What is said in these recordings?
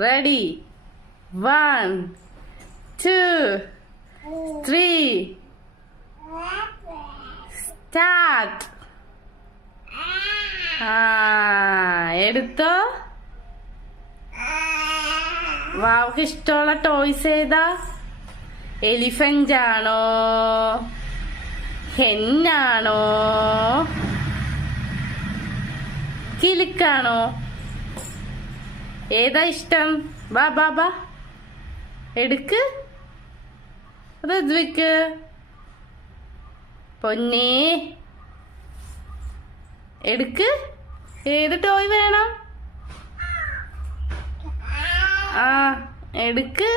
Ready? 1, 2, 3. Start. എടുത്തോ. വാവക്ക് ഇഷ്ടമുള്ള toys ഏതാ? എലിഫന്റ് ആണോ, ഹെന്നാണോ, കിലുക്കാണോ? ഏതാ ഇഷ്ടം? ബാ ബാ ബാ എടുക്ക്. ഋത്വിക്ക് പൊന്നേ എടുക്ക്. ഏത് ടോയ് വേണം? എടുക്ക്.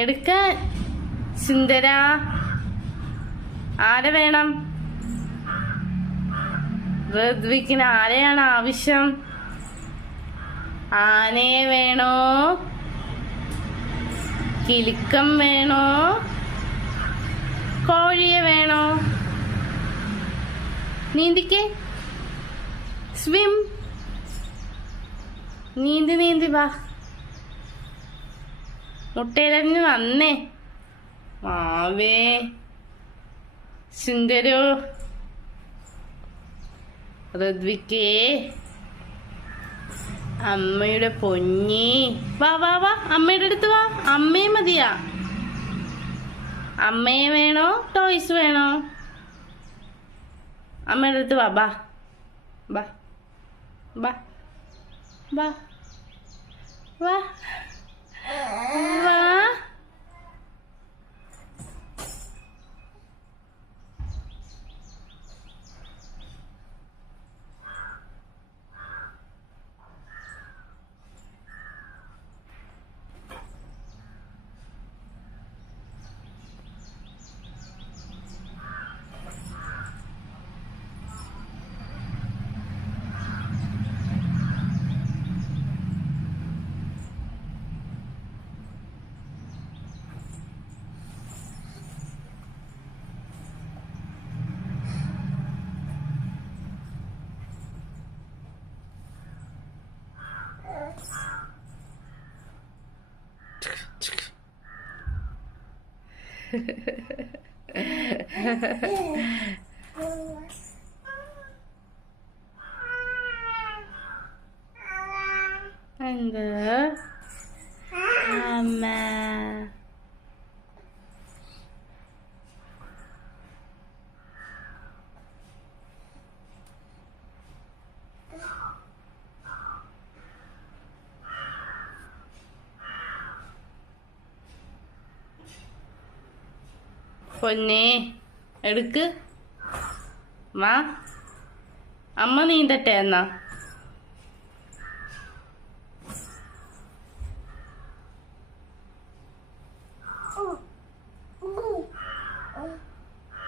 എടുക്കാൻ. സുന്ദര ആരെ വേണം? ഋത്വിക്കിന് ആരെയാണ് ആവശ്യം? ആനയെ വേണോ, കിലുക്കം വേണോ, കോഴിയെ വേണോ? നീന്തിക്കേ. സ്വിം. നീന്തി നീന്തി വാ. മുട്ടയിലറിഞ്ഞ് വന്നേ. മാവേ സുന്ദരോ. ഋത്വിക്കേ അമ്മയുടെ പൊന്നി. വാ വാ വാ അമ്മയുടെ അടുത്ത് വാ. അമ്മയെ മതിയാ? അമ്മയെ വേണോ, ടോയ്സ് വേണോ? അമ്മയുടെ അടുത്ത് വാ. ബാ ബാ ബാ ബാ വാ വാ. എന്ത് അമ്മ? പൊന്നേ എടുക്ക്. വാ അമ്മ നീന്തട്ടെ എന്നാ.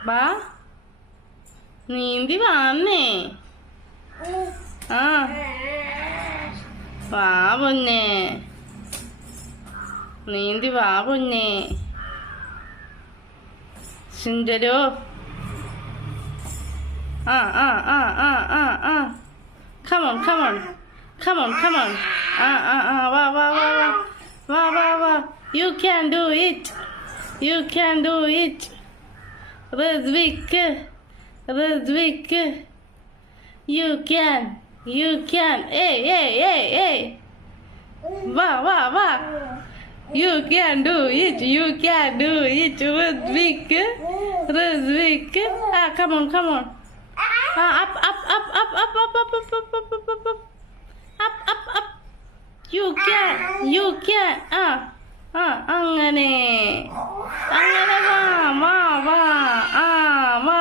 വാ നീന്തി വാന്നേ. വാ പൊന്നേ നീന്തി വാ പൊന്നേ. സുന്ദരോ. Come on, come on, come on, come on. വാ വാ വാ വാ വാ വാ വാ. You can do it. You can do it. Hrithik, Hrithik. You can, you can. Hey, hey, hey, hey. വാ വാ വാ. You can do it. You can do it. Hrithik, Hrithik. Come on, come on. Up, up, up, up, up, up, up, up, up, up, up, up, up, up, up, up. You can, you can. അങ്ങനെ അങ്ങനെ വാ വാ വാ. വാ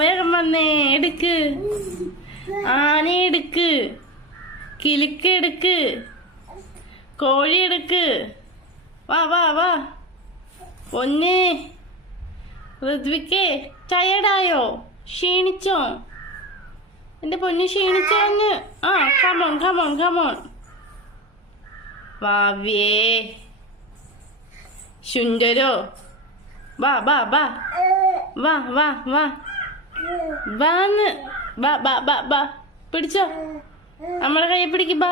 വേഗം വന്നേ. എടുക്ക്. ആന എടുക്ക്, കിലുക്ക് എടുക്ക്, കോഴി എടുക്ക്. വാ വാ വാ പൊന്നേ. ഋത്വിക്കേ ടയർഡായോ? ക്ഷീണിച്ചോ? എന്റെ പൊന്നു ക്ഷീണിച്ചോന്ന്? Come on come on come on. വാവ്യേ സുന്ദരോ. വാ വാ വാ വാ വാ വാ. വാന്ന് ബാ ബാ ബാ ബാ പിടിച്ചോ, നമ്മളെ കയ്യെ പിടിക്ക്. ബാ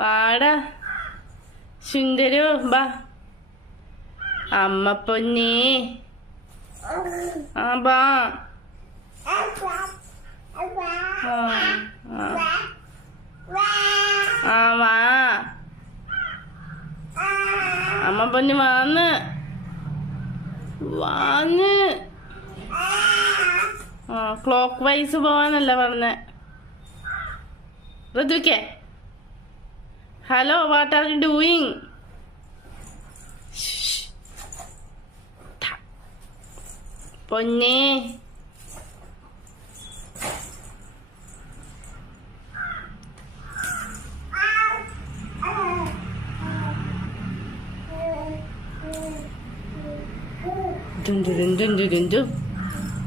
വാടാ സുന്ദരോ, ബാ അമ്മ പൊന്നേ. ആ ബാ ആ വാ അമ്മ പൊന്ന് വാന്ന്. ക്ലോക്ക് വൈസ് പോവാനല്ല പറഞ്ഞ. ഋതുക്കെ hello, what are you doing? പൊന്നേ dun dun dun dun dun dun.